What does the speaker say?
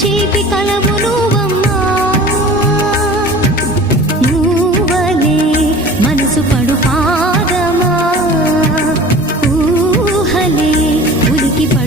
చీపి కలవు నువ్వమ్మా నువ్వలే మనసు పడుపా.